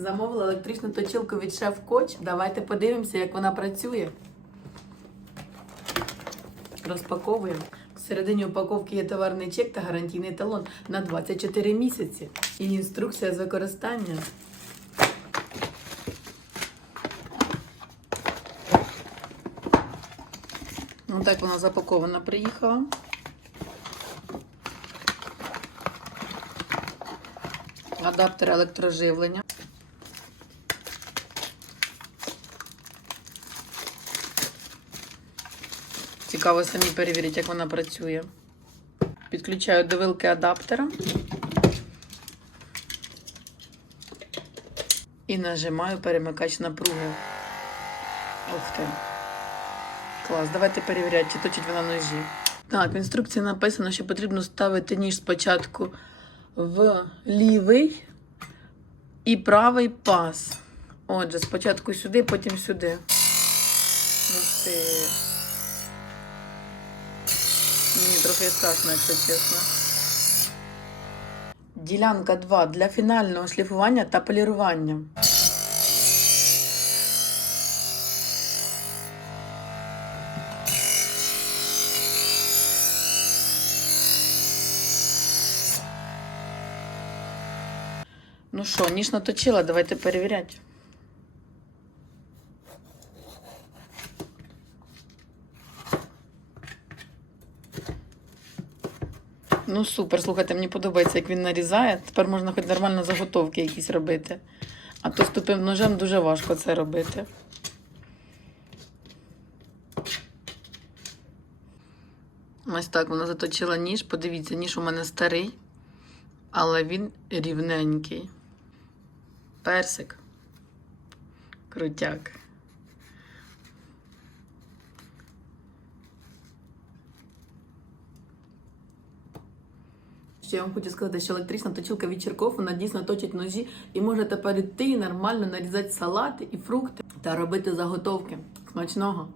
Замовила електричну точилку від шеф Коч. Давайте подивимося, як вона працює. Розпаковуємо. Всередині упаковки є товарний чек та гарантійний талон на 24 місяці. І інструкція з використання. Ну так вона запакована приїхала. Адаптер електроживлення. Цікаво самі перевірити, як вона працює. Підключаю до вилки адаптера. І нажимаю перемикач напруги. Ух ти. Клас, давайте перевіряти, чи точить вона ножі. Так, в інструкції написано, що потрібно ставити ніж спочатку в лівий і правий пас. Отже, спочатку сюди, потім сюди. Ух ти. Мені трохи страшно, якщо чесно. Ділянка 2 для фінального шліфування та полірування. Ну що, ніж наточила, давайте перевіряти. Ну супер, слухайте, мені подобається, як він нарізає. Тепер можна хоч нормально заготовки якісь робити. А то з тупим ножем дуже важко це робити. Ось так вона заточила ніж. Подивіться, ніж у мене старий, але він рівненький. Персик. Крутяк. Ще я вам хочу сказати, що електрична точилка від вона дійсно точить ножі і може тепер йти нормально нарізати салати і фрукти та робити заготовки. Смачного!